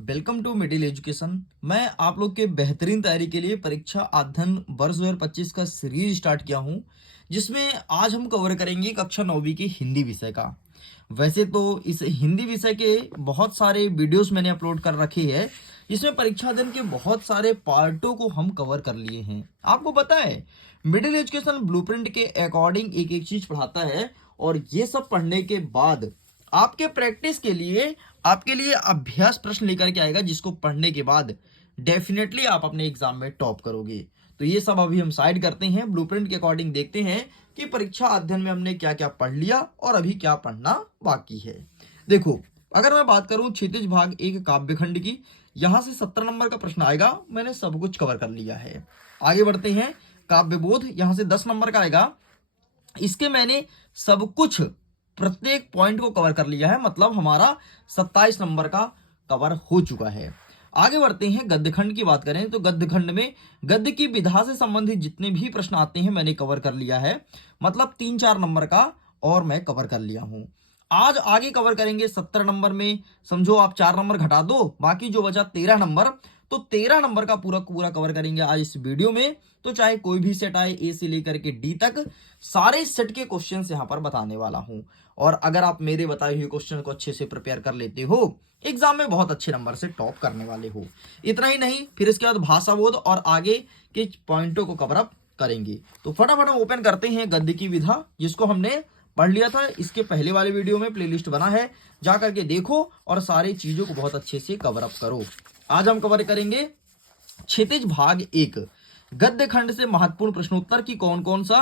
Welcome to middle education. मैं आप लोग के बेहतरीन तैयारी के लिए परीक्षा अध्ययन वर्ष 2025 का सीरीज स्टार्ट किया हूं, जिसमें आज हम कवर करेंगे कक्षा 9वीं के हिंदी विषय का। वैसे तो इस हिंदी विषय के बहुत सारे वीडियोस मैंने अपलोड कर रखे हैं, जिसमें परीक्षा अध्ययन के बहुत सारे पार्टों को हम कवर कर लिए हैं। आपको पता है, मिडिल एजुकेशन ब्लूप्रिंट के अकॉर्डिंग एक एक चीज पढ़ाता है, और ये सब पढ़ने के बाद आपके प्रैक्टिस के लिए आपके लिए अभ्यास प्रश्न लेकर के आएगा, जिसको पढ़ने के बाद डेफिनेटली आप अपने एग्जाम में टॉप करोगे। तो ये सब अभी हम साइड करते हैं, ब्लूप्रिंट के अकॉर्डिंग देखते हैं कि परीक्षा अध्ययन में हमने क्या क्या पढ़ लिया और अभी क्या पढ़ना बाकी है। देखो, अगर मैं बात करूं क्षितिज भाग 1 काव्यखंड की, यहां से 70 नंबर का प्रश्न आएगा। मैंने सब कुछ कवर कर लिया है। आगे बढ़ते हैं, काव्यबोध यहां से 10 नंबर का आएगा। इसके मैंने सब कुछ प्रत्येक पॉइंट को कवर कर लिया है, मतलब हमारा 27 नंबर का कवर हो चुका है। आगे बढ़ते हैं, गद्यखंड की बात करें तो गद्यखंड में गद्य की विधा से संबंधित जितने भी प्रश्न आते हैं मैंने कवर कर लिया है, मतलब 3-4 नंबर का और मैं कवर कर लिया हूं। आज आगे कवर करेंगे 70 नंबर में। समझो आप 4 नंबर घटा दो, बाकी जो बचा 13 नंबर, तो 13 नंबर का पूरा पूरा कवर करेंगे आज इस वीडियो में। तो चाहे कोई भी सेट आए, ए से लेकर के डी तक, सारे सेट के क्वेश्चंस यहां पर बताने वाला हूं। और अगर आप मेरे बताए हुए क्वेश्चन को अच्छे से प्रिपेयर कर लेते हो, एग्जाम में बहुत अच्छे नंबर से टॉप करने वाले हो। इतना ही नहीं, फिर इसके बाद भाषाबोध और आगे के पॉइंटों को कवर अप करेंगे। तो फटाफट हम ओपन करते हैं गद्य की विधा, जिसको हमने पढ़ लिया था। इसके पहले वाले वीडियो में प्लेलिस्ट बना है, जा करके देखो और सारी चीजों को बहुत अच्छे से कवर अप करो। आज हम कवर करेंगे क्षितिज भाग 1 गद्य खंड से महत्वपूर्ण प्रश्नोत्तर की कौन कौन सा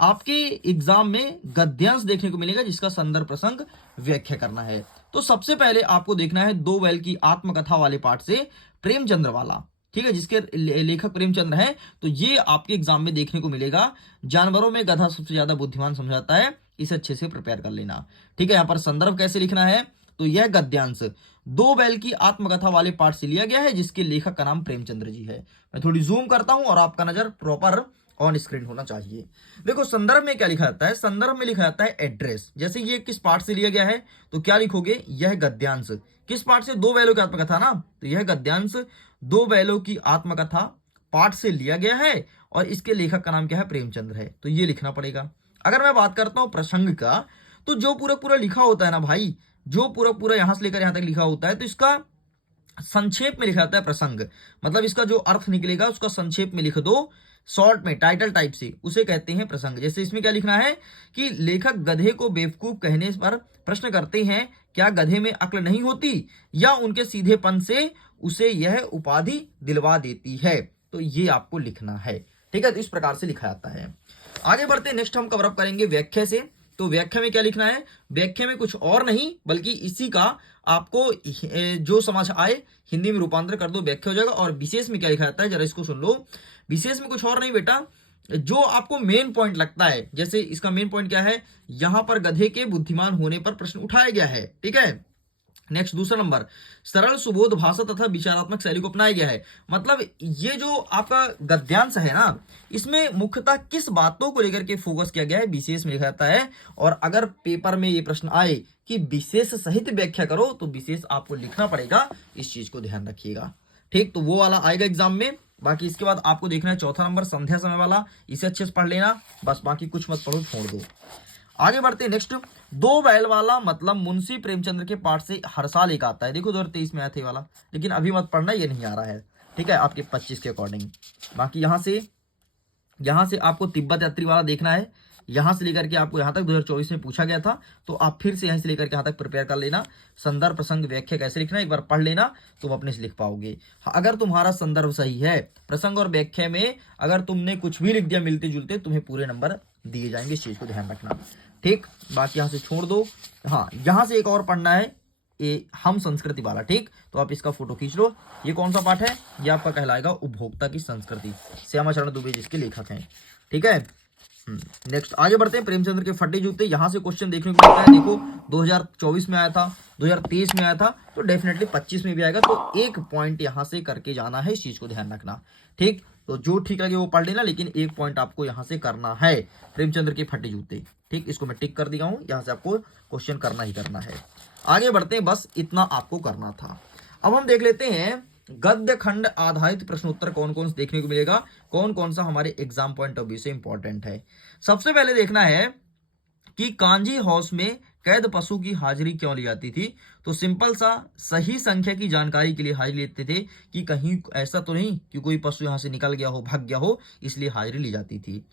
आपके एग्जाम में गद्यांश देखने को मिलेगा, जिसका संदर्भ प्रसंग व्याख्या करना है। तो सबसे पहले आपको देखना है 2 बैल की आत्मकथा वाले पाठ से प्रेमचंद्र वाला, ठीक है, जिसके लेखक प्रेमचंद्र हैं। तो ये आपके एग्जाम में देखने को मिलेगा। जानवरों में गधा सबसे ज्यादा बुद्धिमान समझाता है, इसे अच्छे से प्रिपेयर कर लेना। ठीक है, यहाँ पर संदर्भ कैसे लिखना है, तो यह गद्यांश 2 बैल की आत्मकथा वाले पाठ से लिया गया है, जिसके लेखक का नाम प्रेमचंद्र जी है। मैं थोड़ी जूम करता हूं और आपका नजर प्रॉपर ऑन स्क्रीन होना चाहिए। देखो, संदर्भ में क्या लिखा जाता है, संदर्भ में लिखा जाता है एड्रेस। जैसे ये किस पाठ से लिया गया है, तो क्या लिखोगे, यह गद्यांश किस पाठ से, 2 बैलों की आत्मकथा ना, तो यह गद्यांश 2 बैलों की आत्मकथा पाठ से लिया गया है और इसके लेखक का नाम क्या है, प्रेमचंद्र है। तो ये लिखना पड़ेगा। अगर मैं बात करता हूं प्रसंग का, तो जो पूरा पूरा लिखा होता है ना भाई, जो पूरा पूरा यहां से लेकर यहां तक लिखा होता है, तो इसका संक्षेप में लिखा जाता है प्रसंग। मतलब इसका जो अर्थ निकलेगा उसका संक्षेप में लिख दो, शॉर्ट में टाइटल टाइप से, उसे कहते हैं प्रसंग। जैसे इसमें क्या लिखना है कि लेखक गधे को बेवकूफ कहने पर प्रश्न करते हैं, क्या गधे में अक्ल नहीं होती या उनके सीधेपन से उसे यह उपाधि दिलवा देती है। तो ये आपको लिखना है। ठीक है, तो इस प्रकार से लिखा जाता है। आगे बढ़ते, नेक्स्ट हम कवर अप करेंगे व्याख्या से। तो व्याख्या में क्या लिखना है, व्याख्या में कुछ और नहीं बल्कि इसी का आपको जो समझ आए हिंदी में रूपांतर कर दो, व्याख्या हो जाएगा। और विशेष में क्या लिखा जाता है, जरा इसको सुन लो। विशेष में कुछ और नहीं बेटा, जो आपको मेन पॉइंट लगता है। जैसे इसका मेन पॉइंट क्या है, यहां पर गधे के बुद्धिमान होने पर प्रश्न उठाया गया है। ठीक है, नेक्स्ट दूसरा नंबर, सरल सुबोध भाषा तथा विचारात्मक शैली को अपनाया गया है। मतलब ये जो आपका गद्यांश है ना, इसमें मुख्यतः किस बातों को लेकर के फोकस किया गया है, विशेष में लिखा जाता है। और अगर पेपर में ये प्रश्न आए कि विशेष सहित व्याख्या करो, तो विशेष आपको लिखना पड़ेगा, इस चीज को ध्यान रखिएगा। ठीक, तो वो वाला आएगा एग्जाम में। बाकी इसके बाद आपको देखना है चौथा नंबर संध्या समय वाला, इसे अच्छे से पढ़ लेना, बस बाकी कुछ मत पढ़ो, छोड़ दो। आगे बढ़ते नेक्स्ट, 2 बैल वाला मतलब मुंशी प्रेमचंद्र के पाठ से हर साल एक आता है। देखो 2023 में आया था वाला, लेकिन अभी मत पढ़ना, ये नहीं आ रहा है। ठीक है, आपके 25 के अकॉर्डिंग। बाकी यहां से आपको तिब्बत यात्री वाला देखना है। यहां से लेकर के आपको यहां तक 2024 में पूछा गया था, तो आप फिर से यहां से लेकर के यहां तक प्रिपेयर कर लेना। संदर्भ प्रसंग व्याख्या कैसे लिखना है एक बार पढ़ लेना, तुम अपने से लिख पाओगे। अगर तुम्हारा संदर्भ सही है, प्रसंग और व्याख्या में अगर तुमने कुछ भी लिख दिया मिलते जुलते, तुम्हें पूरे नंबर दिए जाएंगे, इस चीज को ध्यान रखना। ठीक, बाकी यहां से छोड़ दो। हाँ, यहां से एक और पढ़ना है, ये हम संस्कृति वाला। ठीक, तो आप इसका फोटो खींच लो। ये कौन सा पाठ है, ये आपका कहलाएगा उपभोक्ता की संस्कृति, श्यामाचरण दुबे जिसके लेखक हैं। ठीक है, नेक्स्ट आगे बढ़ते हैं, प्रेमचंद्र के फटे जूते। यहां से क्वेश्चन देखने को मिलता है। देखो 2024 में आया था, 2023 में आया था, तो डेफिनेटली 25 में भी आएगा। तो एक पॉइंट यहां से करके जाना है, इस चीज को ध्यान रखना। ठीक, तो जो ठीक लगे वो पढ़ लेना, लेकिन एक पॉइंट आपको यहां से करना है, प्रेमचंद्र के फटे जूते। ठीक, इसको मैं टिक कर दिया हूं, यहां से आपको क्वेश्चन करना ही करना है। आगे बढ़ते हैं, बस इतना आपको करना था। अब हम देख लेते हैं गद्य खंड आधारित प्रश्नोत्तर कौन कौन से देखने को मिलेगा, कौन कौन सा हमारे एग्जाम पॉइंट ऑफ व्यू से इंपॉर्टेंट है। सबसे पहले देखना है कि कांजी हाउस में कैद पशु की हाजिरी क्यों ली जाती थी। तो सिंपल सा सही संख्या की जानकारी के लिए हाजिरी लेते थे कि कहीं ऐसा तो नहीं कि कोई पशु यहां से निकल गया हो, भाग गया हो, इसलिए हाजिरी ली जाती थी।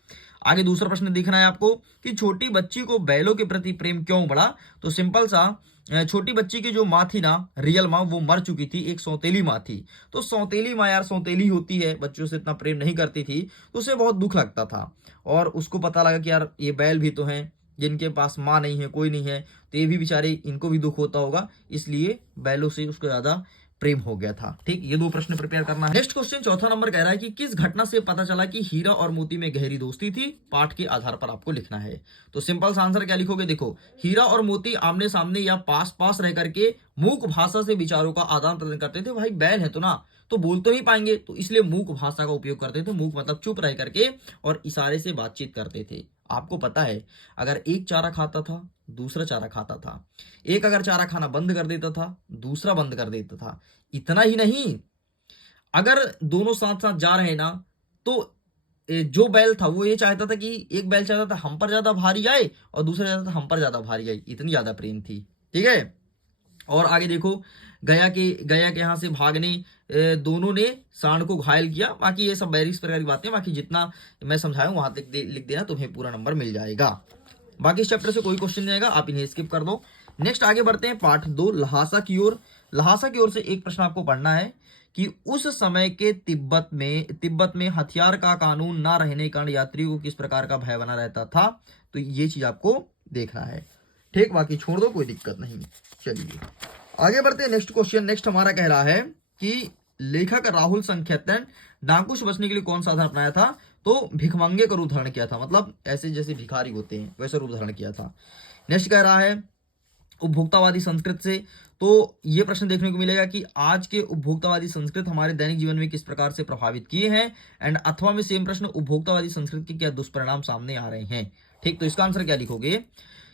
आगे दूसरा प्रश्न देखना है आपको कि छोटी बच्ची को बैलों के प्रति प्रेम क्यों बढ़ा। तो सिंपल सा छोटी बच्ची की जो माँ थी ना, रियल माँ, वो मर चुकी थी, एक सौतेली माँ थी। तो सौतेली माँ यार सौतेली होती है, बच्चों से इतना प्रेम नहीं करती थी, तो उसे बहुत दुख लगता था। और उसको पता लगा कि यार ये बैल भी तो हैं जिनके पास माँ नहीं है, कोई नहीं है, तो ये भी बेचारे, इनको भी दुख होता होगा, इसलिए बैलों से उसको ज्यादा प्रेम हो गया था। ठीक, ये दो प्रश्न प्रिपेयर करना है। नेक्स्ट क्वेश्चन चौथा नंबर कह रहा है कि किस घटना से पता चला कि हीरा और मोती में गहरी दोस्ती थी। पाठ के आधार पर आपको लिखना है। तो सिंपल सा आंसर क्या लिखोगे, देखो, हीरा और मोती आमने सामने या पास पास रह करके मूक भाषा से विचारों का आदान प्रदान करते थे। भाई बैल है तो ना, तो बोल तो नहीं पाएंगे, तो इसलिए मूक भाषा का उपयोग करते थे। मूक मतलब चुप रह करके और इशारे से बातचीत करते थे। आपको पता है, अगर एक चारा खाता था, दूसरा चारा खाता था, एक अगर चारा खाना बंद कर देता था, दूसरा बंद कर देता था। इतना ही नहीं, अगर दोनों साथ साथ जा रहे हैं ना, तो जो बैल था वो ये चाहता था कि एक बैल चाहता था हम पर ज्यादा भारी आए और दूसरा चाहता था हम पर ज्यादा भारी आए। इतनी ज्यादा प्रेम थी। ठीक है, और आगे देखो, गया के यहाँ से भागने दोनों ने सांड को घायल किया। बाकी ये सब इस प्रकार की बातें, बाकी जितना मैं समझाया वहां तक लिख देना, तुम्हें पूरा नंबर मिल जाएगा। बाकी इस चैप्टर से कोई क्वेश्चन नहीं आएगा, आप इन्हें स्किप कर दो। नेक्स्ट आगे बढ़ते हैं पार्ट 2 लहासा की ओर। लहासा की ओर से एक प्रश्न आपको पढ़ना है कि उस समय के तिब्बत में हथियार का कानून ना रहने के कारण यात्रियों को किस प्रकार का भय बना रहता था। तो ये चीज आपको देखना है। ठीक, बाकी छोड़ दो, कोई दिक्कत नहीं। चलिए आगे बढ़ते हैं। नेक्स्ट क्वेश्चन, नेक्स्ट हमारा कह रहा है कि लेखक राहुल संख्यातन डाकू से बचने के लिए कौन साधन अपनाया था। तो भिखमंगे का रूप धारण किया था, मतलब ऐसे जैसे भिखारी होते हैं वैसे रूप धारण किया था। नेक्स्ट कह रहा है उपभोक्तावादी संस्कृत से। तो ये प्रश्न देखने को मिलेगा कि आज के उपभोक्तावादी संस्कृत हमारे दैनिक जीवन में किस प्रकार से प्रभावित किए हैं। एंड अथवा में सेम प्रश्न, उपभोक्तावादी संस्कृत के क्या दुष्परिणाम सामने आ रहे हैं। ठीक, तो इसका आंसर क्या लिखोगे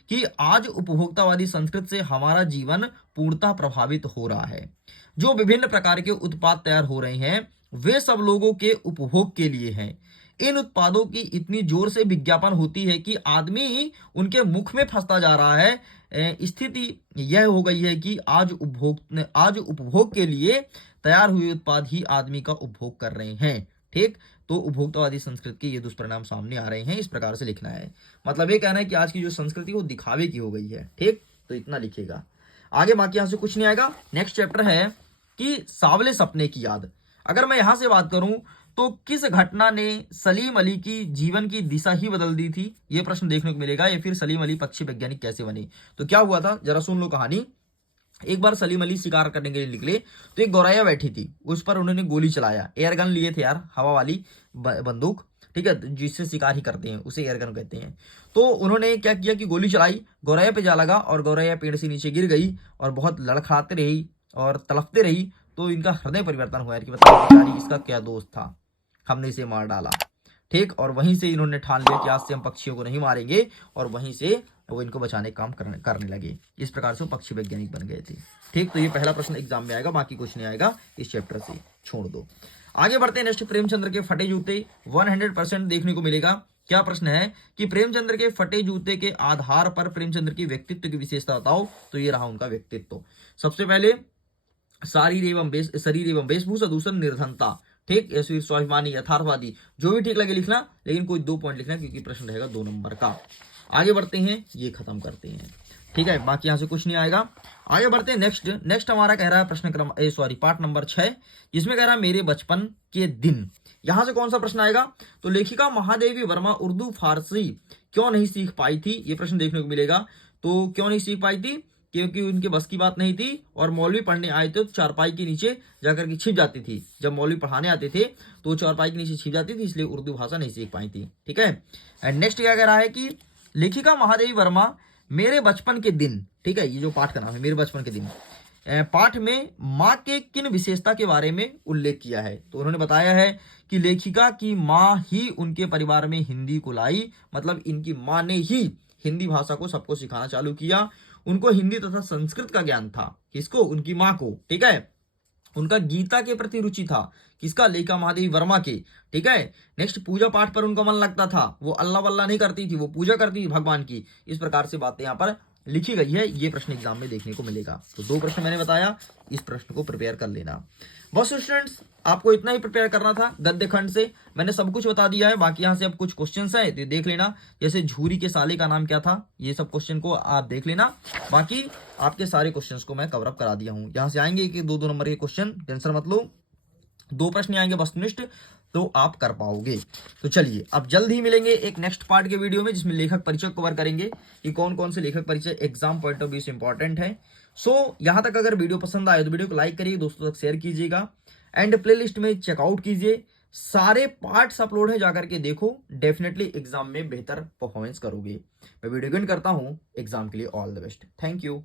कि आज उपभोक्तावादी संस्कृत से हमारा जीवन पूर्णतः प्रभावित हो रहा है। जो विभिन्न प्रकार के उत्पाद तैयार हो रहे हैं वे सब लोगों के उपभोग के लिए हैं। इन उत्पादों की इतनी जोर से विज्ञापन होती है कि आदमी उनके मुख में फंसता जा रहा है। स्थिति यह हो गई है कि आज उपभोग के लिए तैयार हुए उत्पाद ही आदमी का उपभोग कर रहे हैं। ठीक, तो उपभोक्तावादी संस्कृति के ये दुष्परिणाम सामने आ रहे हैं, इस प्रकार से लिखना है। मतलब ये कहना है कि आज की जो संस्कृति वो दिखावे की हो गई है। ठीक, तो इतना लिखेगा, आगे बाकी यहां से कुछ नहीं आएगा। नेक्स्ट चैप्टर है कि सावले सपने की याद। अगर मैं यहां से बात करूं तो किस घटना ने सलीम अली की जीवन की दिशा ही बदल दी थी, यह प्रश्न देखने को मिलेगा। या फिर सलीम अली पक्षी वैज्ञानिक कैसे बने। तो क्या हुआ था, जरा सुन लो कहानी। एक बार सलीम अली शिकार करने के लिए निकले, तो एक गौरैया बैठी थी, उस पर उन्होंने गोली चलाया। एयर गन लिए थे यार, हवा वाली बंदूक। ठीक है, जिससे शिकार ही करते हैं उसे एयर गन कहते हैं। तो उन्होंने क्या किया कि गोली चलाई, गौरैया पे जा लगा और गौरैया पेड़ से नीचे गिर गई और बहुत लड़खड़ाते रही और तड़पते रही। तो इनका हृदय परिवर्तन हुआ कि बताओ बेचारी, इसका क्या दोस्त था, हमने इसे मार डाला। ठीक, और वहीं से इन्होंने ठान लिया कि आज से हम पक्षियों को नहीं मारेंगे, और वहीं से वो इनको बचाने का काम करने लगे। इस प्रकार से वो पक्षी वैज्ञानिक बन गए थे। ठीक, तो ये पहला प्रश्न एग्जाम में आएगा, बाकी कुछ नहीं आएगा इस चैप्टर से, छोड़ दो। आगे बढ़ते हैं। नेक्स्ट, प्रेमचंद्र के फटे जूते 100% देखने को मिलेगा। क्या प्रश्न है कि प्रेमचंद्र के फटे जूते के आधार पर प्रेमचंद्र की व्यक्तित्व की विशेषता बताओ। तो ये रहा उनका व्यक्तित्व। सबसे पहले शरीर एवं वेशभूषा, दूसरा निर्धनता। ठीक, स्वाभिमानी, यथार्थवादी, जो भी ठीक लगे लिखना, लेकिन कोई 2 पॉइंट लिखना क्योंकि प्रश्न रहेगा 2 नंबर का। आगे बढ़ते हैं, ये खत्म करते हैं। ठीक है, बाकी यहां से कुछ नहीं आएगा। आगे बढ़ते हैं। नेक्स्ट हमारा कह रहा है प्रश्न क्रम पार्ट नंबर 6, जिसमें कह रहा है मेरे बचपन के दिन। यहां से कौन सा प्रश्न आएगा। तो लेखिका महादेवी वर्मा उर्दू फारसी क्यों नहीं सीख पाई थी, ये प्रश्न देखने को मिलेगा। तो क्यों नहीं सीख पाई थी, क्योंकि उनके बस की बात नहीं थी, और मौलवी पढ़ने आए थे तो चारपाई के नीचे जाकर के छिप जाती थी। जब मौलवी पढ़ाने आते थे तो चारपाई के नीचे छिप जाती थी, इसलिए उर्दू भाषा नहीं सीख पाई थी। ठीक है, एंड नेक्स्ट क्या कह रहा है कि लेखिका महादेवी वर्मा मेरे बचपन के दिन। ठीक है, ये जो पाठ का नाम है मेरे बचपन के दिन, पाठ में माँ के किन विशेषता के बारे में उल्लेख किया है। तो उन्होंने बताया है कि लेखिका की माँ ही उनके परिवार में हिंदी को लाई, मतलब इनकी माँ ने ही हिंदी भाषा को सबको सिखाना चालू किया। उनको हिंदी तथा संस्कृत का ज्ञान था, किसको, उनकी माँ को। ठीक है, उनका गीता के प्रति रुचि था। किसका? लेखा महादेवी वर्मा के। ठीक है। नेक्स्ट, पूजा पाठ पर उनका मन लगता था, वो अल्लाह वल्लाह नहीं करती थी, वो पूजा करती थी भगवान की। इस प्रकार से बातें यहाँ पर लिखी गई है, ये प्रश्न एग्जाम में देखने को मिलेगा। तो 2 प्रश्न मैंने बताया, इस प्रश्न को प्रिपेयर कर लेना। बस स्टूडेंट्स, आपको इतना ही प्रिपेयर करना था गद्य खंड से। मैंने सब कुछ बता दिया है, बाकी यहाँ से अब कुछ क्वेश्चंस हैं तो देख लेना। जैसे झूरी के साले का नाम क्या था, ये सब क्वेश्चन को आप देख लेना। बाकी आपके सारे क्वेश्चंस को मैं कवर अप करा दिया हूँ। यहाँ से आएंगे एक 2-2 नंबर के क्वेश्चन, टेंशन मत लो। 2 प्रश्न आएंगे वस्तुनिष्ठ, तो आप कर पाओगे। तो चलिए अब जल्द ही मिलेंगे एक नेक्स्ट पार्ट के वीडियो में, जिसमें लेखक परिचय कवर करेंगे कि कौन कौन से लेखक परिचय एग्जाम पॉइंट ऑफ व्यू से इंपॉर्टेंट है। यहां तक अगर वीडियो पसंद आए तो वीडियो को लाइक करिए, दोस्तों तक शेयर कीजिएगा, एंड प्लेलिस्ट में चेकआउट कीजिए। सारे पार्ट्स अपलोड है, जाकर के देखो, डेफिनेटली एग्जाम में बेहतर परफॉर्मेंस करोगे। मैं वीडियो एंड करता हूं। एग्जाम के लिए all the best. Thank you.